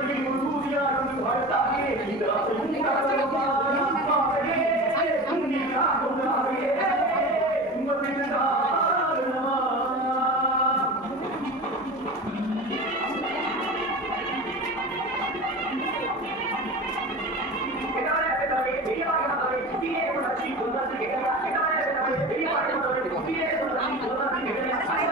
திருவடியில் முன்பூதியார் என்று வாழ்த்தாகே இந்த ஆசையும் பெரியார் பெரியார் பெரியார் பெரியார் பெரியார்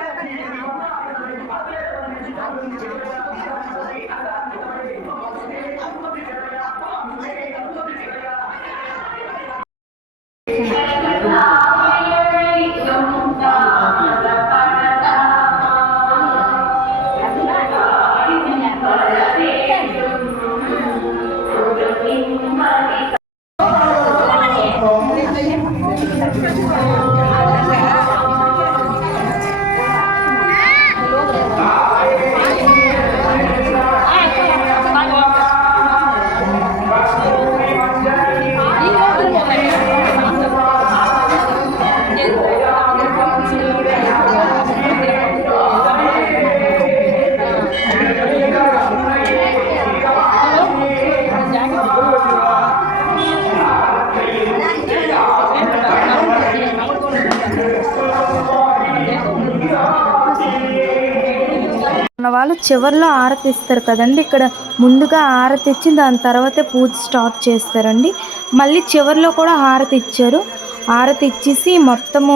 వాళ్ళు చివరిలో ఆరతి ఇస్తారు కదండి ఇక్కడ ముందుగా ఆరతి ఇచ్చి దాని తర్వాతే పూజ స్టార్ట్ చేస్తారండి మళ్ళీ చివర్లో కూడా హారతి ఇచ్చారు హారతి ఇచ్చేసి మొత్తము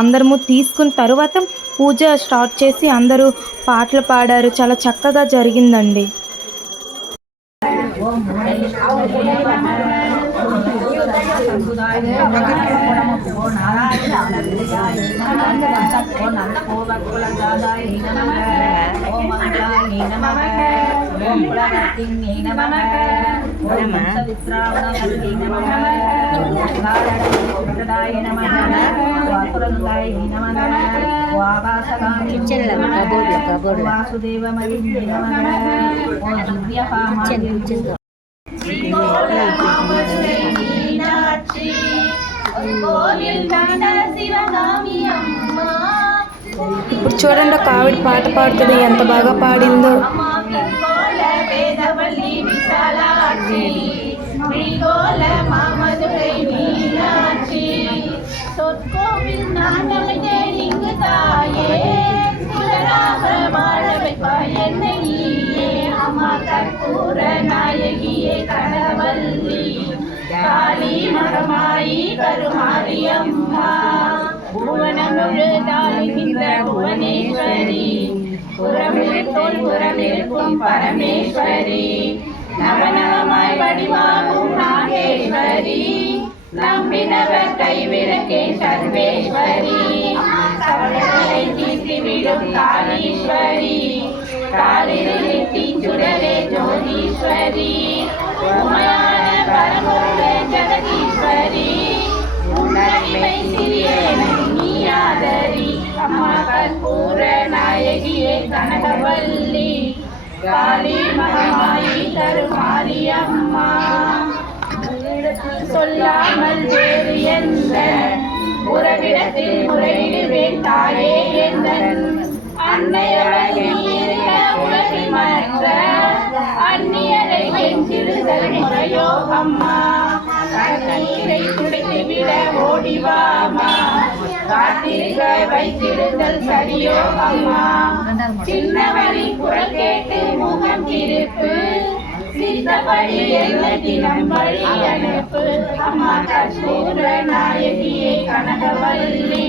అందరము తీసుకున్న తర్వాత పూజ స్టార్ట్ చేసి అందరూ పాటలు పాడారు చాలా చక్కగా జరిగిందండి వాసుదేవ ఇప్పుడు చూడండి ఒక ఆవిడ పాట పాడుతుంది ఎంత బాగా పాడిందో நாயகியே கணவல்லி காளி மகமாயி கருமாரி அம்மா புவனமுழுதாளுகின்ற புவனேஸ்வரி புறமிருத்தோல் புறமிருக்கும் பரமேஸ்வரி நவநவமாய் வடிவாகும் நாகேஸ்வரி நம்பினவர் கைவிளக்கே சர்வேஸ்வரி. கவலைகளை தீர்த்துவிடும் காளீஸ்வரி காலிலே தீச்சுடரே ஜோதீஸ்வரி உமையான பரமுருளே ஜெகதீஸ்வரி நாயகியே கனகவல்லி. காளி மகமாயி கருமாரி அம்மா. சொல்லாமல் வேறு எந்த உறவிடத்தில் முறையிடுவேன் தாயே எந்த அன்னையவள் நீ உலகில் மற்ற அந்நியரை எஞ்சிடுதல் முறையோ அம்மா. கண்ணீரை துடைத்துவிட ஓடிவாமா காத்திருக்க வைத்திடுதல் சரியோ அம்மா. சின்னவழி குரல் கேட்டு முகம் திருப்பு. சித்தபடி என்ன தினம் வழி அனுப்பு. அம்மா கஸ்தூர நாயகியை கனகவல்லி.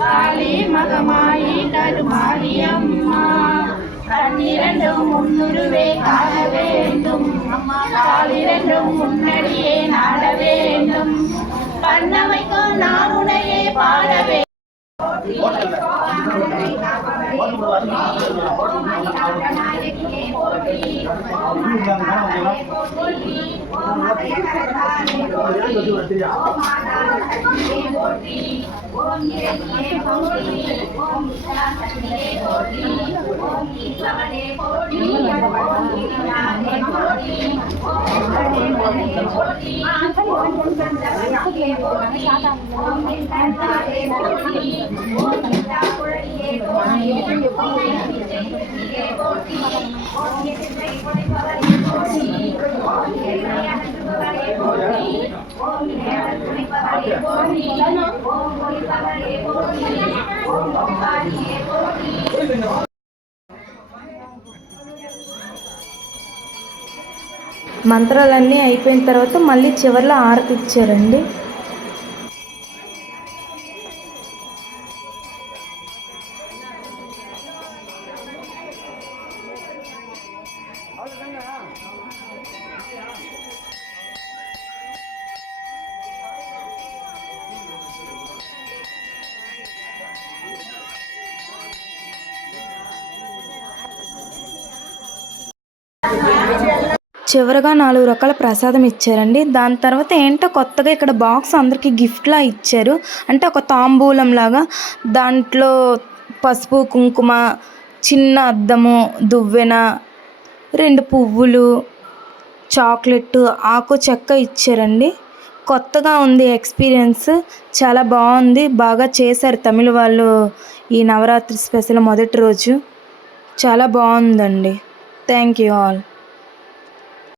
காளி மகமாயி கருமாரி அம்மா. கண்ணிரண்டும் முன்னுருவே காண வேண்டும். காலிரண்டும் முன்னடியே நாட ஓம் మంత్రాలన్నీ అయిపోయిన తర్వాత మళ్ళీ చివర్లో ఆరతి ఇచ్చారండి చివరగా నాలుగు రకాల ప్రసాదం ఇచ్చారండి. దాని తర్వాత ఏంటో కొత్తగా ఇక్కడ బాక్స్ అందరికీ గిఫ్ట్లా ఇచ్చారు. అంటే ఒక తాంబూలం లాగా దాంట్లో పసుపు కుంకుమ చిన్న అద్దము దువ్వెన రెండు పువ్వులు చాక్లెట్ ఆకు చెక్క ఇచ్చారండి. కొత్తగా ఉంది ఎక్స్పీరియన్స్. చాలా బాగుంది. బాగా చేశారు తమిళ వాళ్ళు ఈ నవరాత్రి స్పెషల్ మొదటి రోజు. చాలా బాగుందండి. Thank you all.